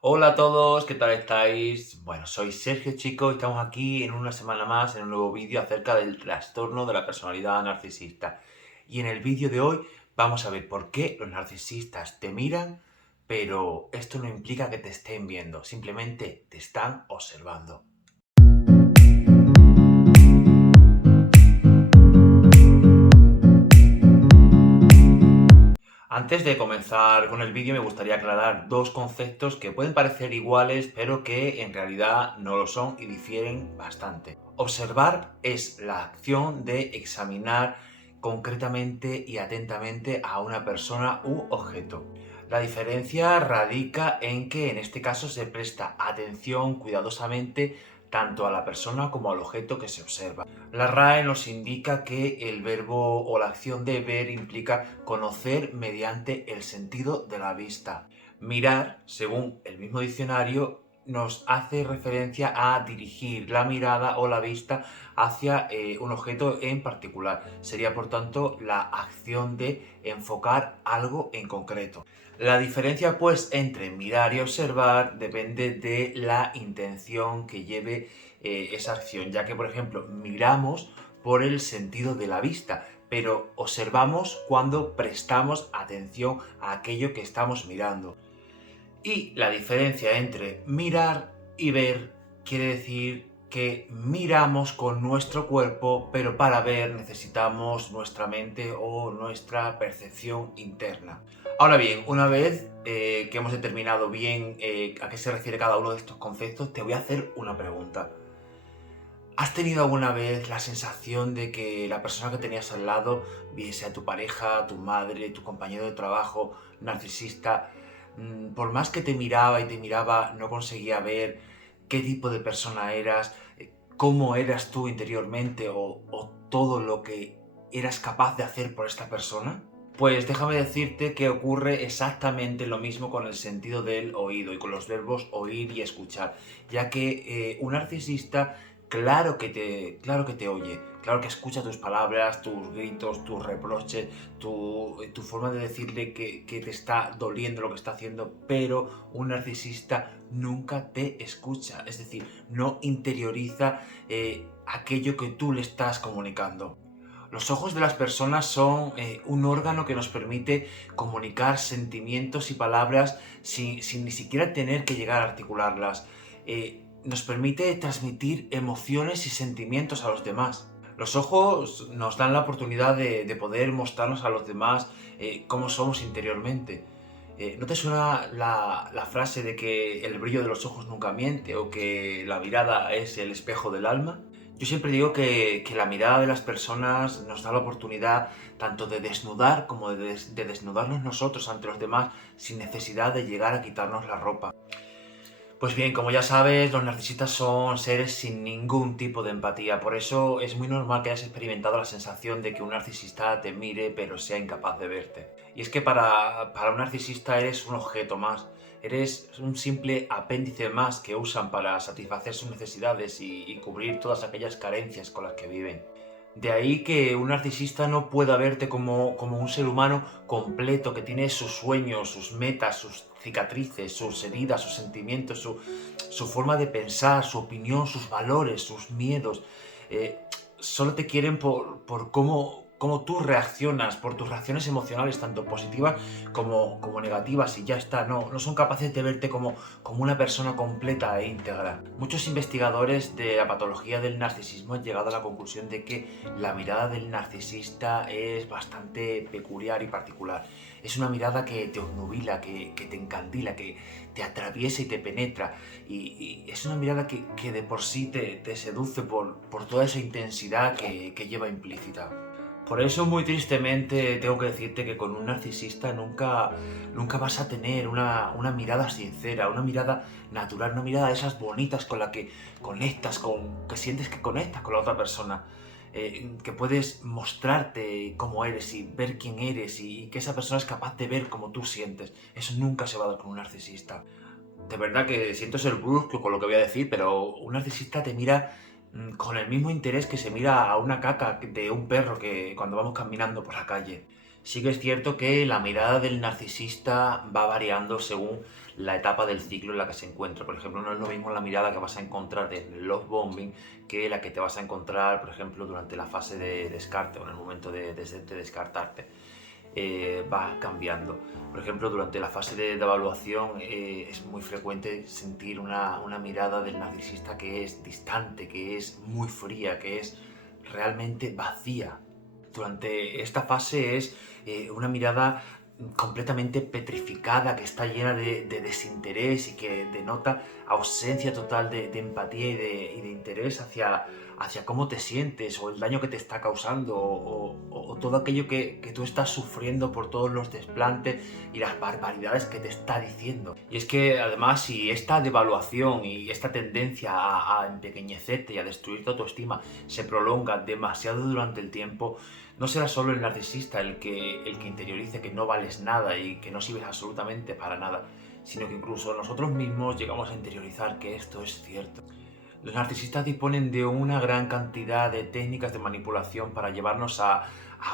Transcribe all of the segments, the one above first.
Hola a todos, ¿qué tal estáis? Bueno, soy Sergio Chico y estamos aquí en una semana más en un nuevo vídeo acerca del trastorno de la personalidad narcisista. Y en el vídeo de hoy vamos a ver por qué los narcisistas te miran, pero esto no implica que te estén viendo, simplemente te están observando. Antes de comenzar con el vídeo me gustaría aclarar dos conceptos que pueden parecer iguales pero que en realidad no lo son y difieren bastante. Observar es la acción de examinar concretamente y atentamente a una persona u objeto. La diferencia radica en que en este caso se presta atención cuidadosamente tanto a la persona como al objeto que se observa. La RAE nos indica que el verbo o la acción de ver implica conocer mediante el sentido de la vista. Mirar, según el mismo diccionario, nos hace referencia a dirigir la mirada o la vista hacia un objeto en particular. Sería, por tanto, la acción de enfocar algo en concreto. La diferencia, pues, entre mirar y observar depende de la intención que lleve esa acción, ya que, por ejemplo, miramos por el sentido de la vista, pero observamos cuando prestamos atención a aquello que estamos mirando. Y la diferencia entre mirar y ver quiere decir que miramos con nuestro cuerpo, pero para ver necesitamos nuestra mente o nuestra percepción interna. Ahora bien, una vez que hemos determinado bien a qué se refiere cada uno de estos conceptos, te voy a hacer una pregunta. ¿Has tenido alguna vez la sensación de que la persona que tenías al lado, bien sea tu pareja, tu madre, tu compañero de trabajo, narcisista, por más que te miraba, no conseguía ver qué tipo de persona eras, cómo eras tú interiormente o todo lo que eras capaz de hacer por esta persona? Pues déjame decirte que ocurre exactamente lo mismo con el sentido del oído y con los verbos oír y escuchar, ya que un narcisista claro que te oye, claro que escucha tus palabras, tus gritos, tus reproches, tu forma de decirle que te está doliendo lo que está haciendo, pero un narcisista nunca te escucha, es decir, no interioriza aquello que tú le estás comunicando. Los ojos de las personas son un órgano que nos permite comunicar sentimientos y palabras sin ni siquiera tener que llegar a articularlas. Nos permite transmitir emociones y sentimientos a los demás. Los ojos nos dan la oportunidad de poder mostrarnos a los demás cómo somos interiormente. ¿No te suena la frase de que el brillo de los ojos nunca miente o que la mirada es el espejo del alma? Yo siempre digo que la mirada de las personas nos da la oportunidad tanto de desnudar como de desnudarnos nosotros ante los demás sin necesidad de llegar a quitarnos la ropa. Pues bien, como ya sabes, los narcisistas son seres sin ningún tipo de empatía, por eso es muy normal que hayas experimentado la sensación de que un narcisista te mire pero sea incapaz de verte. Y es que para un narcisista eres un objeto más, eres un simple apéndice más que usan para satisfacer sus necesidades y cubrir todas aquellas carencias con las que viven. De ahí que un narcisista no pueda verte como un ser humano completo, que tiene sus sueños, sus metas, sus cicatrices, sus heridas, sus sentimientos, su forma de pensar, su opinión, sus valores, sus miedos. Eh, Solo te quieren por cómo tú reaccionas, por tus reacciones emocionales, tanto positivas como negativas, y ya está. No son capaces de verte como una persona completa e íntegra. Muchos investigadores de la patología del narcisismo han llegado a la conclusión de que la mirada del narcisista es bastante peculiar y particular. Es una mirada que te obnubila, que te encandila, que te atraviesa y te penetra. Y es una mirada que de por sí te seduce por toda esa intensidad que lleva implícita. Por eso, muy tristemente, tengo que decirte que con un narcisista nunca vas a tener una mirada sincera, una mirada natural, una mirada de esas bonitas con la que conectas, que sientes que conectas con la otra persona. Que puedes mostrarte cómo eres y ver quién eres y que esa persona es capaz de ver cómo tú sientes. Eso nunca se va a dar con un narcisista. De verdad que siento ser brusco con lo que voy a decir, pero un narcisista te mira con el mismo interés que se mira a una caca de un perro que cuando vamos caminando por la calle. Sí que es cierto que la mirada del narcisista va variando según la etapa del ciclo en la que se encuentra. Por ejemplo, no es lo mismo la mirada que vas a encontrar en el love bombing que la que te vas a encontrar, por ejemplo, durante la fase de descarte o en el momento de descartarte. Va cambiando. Por ejemplo, durante la fase de evaluación es muy frecuente sentir una mirada del narcisista que es distante, que es muy fría, que es realmente vacía. Durante esta fase es una mirada completamente petrificada, que está llena de desinterés y que denota ausencia total de empatía y de interés hacia cómo te sientes o el daño que te está causando o todo aquello que tú estás sufriendo por todos los desplantes y las barbaridades que te está diciendo. Y es que además, si esta devaluación y esta tendencia a empequeñecerte y a destruir tu autoestima se prolonga demasiado durante el tiempo, no será solo el narcisista el que interiorice que no vales nada y que no sirves absolutamente para nada, sino que incluso nosotros mismos llegamos a interiorizar que esto es cierto. Los narcisistas disponen de una gran cantidad de técnicas de manipulación para llevarnos a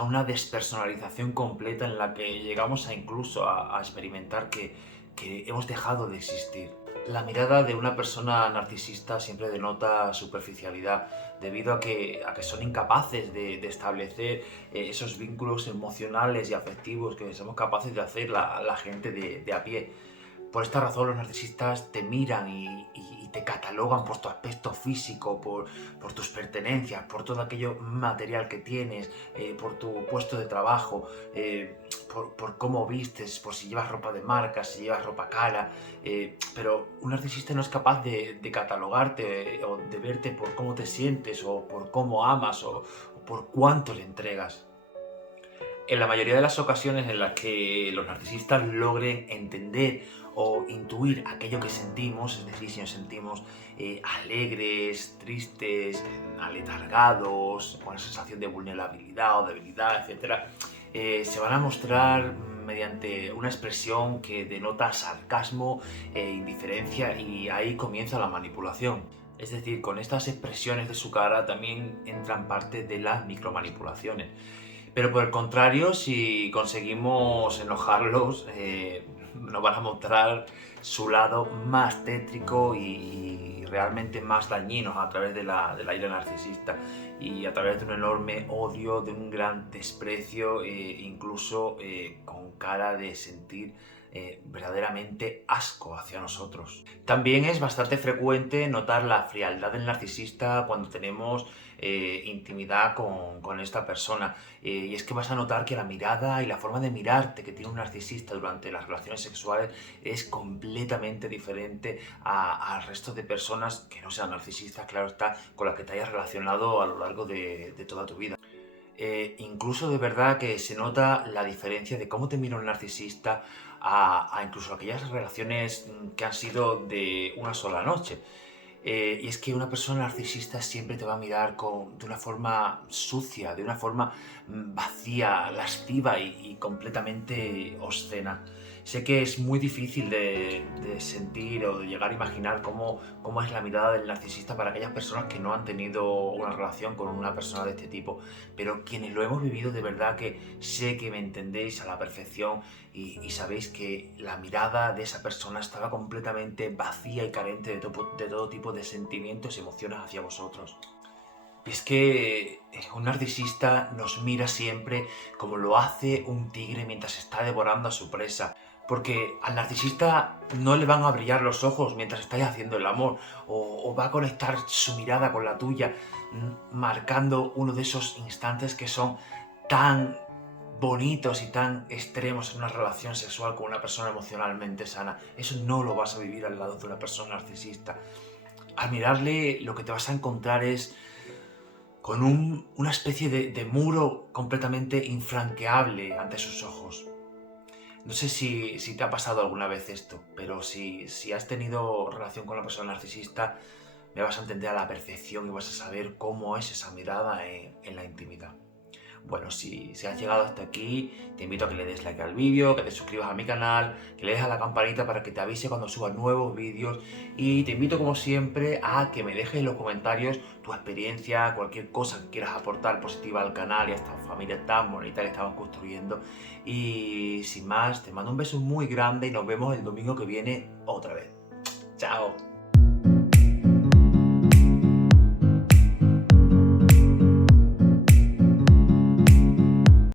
una despersonalización completa en la que llegamos a incluso a experimentar que hemos dejado de existir. La mirada de una persona narcisista siempre denota superficialidad, debido a que son incapaces de establecer esos vínculos emocionales y afectivos que somos capaces de hacer la gente de a pie. Por esta razón los narcisistas te miran y te catalogan por tu aspecto físico, por tus pertenencias, por todo aquello material que tienes, por tu puesto de trabajo, por cómo vistes, por si llevas ropa de marca, si llevas ropa cara. Pero un narcisista no es capaz de catalogarte o de verte por cómo te sientes o por cómo amas o por cuánto le entregas. En la mayoría de las ocasiones en las que los narcisistas logren entender o intuir aquello que sentimos, es decir, si nos sentimos alegres, tristes, aletargados, con una sensación de vulnerabilidad o debilidad, etc., se van a mostrar mediante una expresión que denota sarcasmo e indiferencia, y ahí comienza la manipulación. Es decir, con estas expresiones de su cara también entran parte de las micromanipulaciones. Pero por el contrario, si conseguimos enojarlos, nos van a mostrar su lado más tétrico y realmente más dañino a través de la ira narcisista, y a través de un enorme odio, de un gran desprecio, incluso con cara de sentir verdaderamente asco hacia nosotros. También es bastante frecuente notar la frialdad del narcisista cuando tenemos intimidad con esta persona. Y es que vas a notar que la mirada y la forma de mirarte que tiene un narcisista durante las relaciones sexuales es completamente diferente al resto de personas que no sean narcisistas, claro está, con las que te hayas relacionado a lo largo de toda tu vida. Incluso de verdad que se nota la diferencia de cómo te mira un narcisista a incluso aquellas relaciones que han sido de una sola noche. Y es que una persona narcisista siempre te va a mirar de una forma sucia, de una forma vacía, lasciva y completamente obscena. Sé que es muy difícil de sentir o de llegar a imaginar cómo es la mirada del narcisista para aquellas personas que no han tenido una relación con una persona de este tipo, pero quienes lo hemos vivido, de verdad que sé que me entendéis a la perfección y sabéis que la mirada de esa persona estaba completamente vacía y carente de todo tipo de sentimientos y emociones hacia vosotros. Y es que un narcisista nos mira siempre como lo hace un tigre mientras está devorando a su presa. Porque al narcisista no le van a brillar los ojos mientras estáis haciendo el amor, o va a conectar su mirada con la tuya, marcando uno de esos instantes que son tan bonitos y tan extremos en una relación sexual con una persona emocionalmente sana. Eso no lo vas a vivir al lado de una persona narcisista. Al mirarle, lo que te vas a encontrar es con una especie de muro completamente infranqueable ante sus ojos. No sé si te ha pasado alguna vez esto, pero si has tenido relación con una persona narcisista, me vas a entender a la perfección y vas a saber cómo es esa mirada en la intimidad. Bueno, si has llegado hasta aquí, te invito a que le des like al vídeo, que te suscribas a mi canal, que le des a la campanita para que te avise cuando suba nuevos vídeos y te invito como siempre a que me dejes en los comentarios tu experiencia, cualquier cosa que quieras aportar positiva al canal y a esta familia tan bonita que estamos construyendo. Y sin más, te mando un beso muy grande y nos vemos el domingo que viene otra vez. ¡Chao!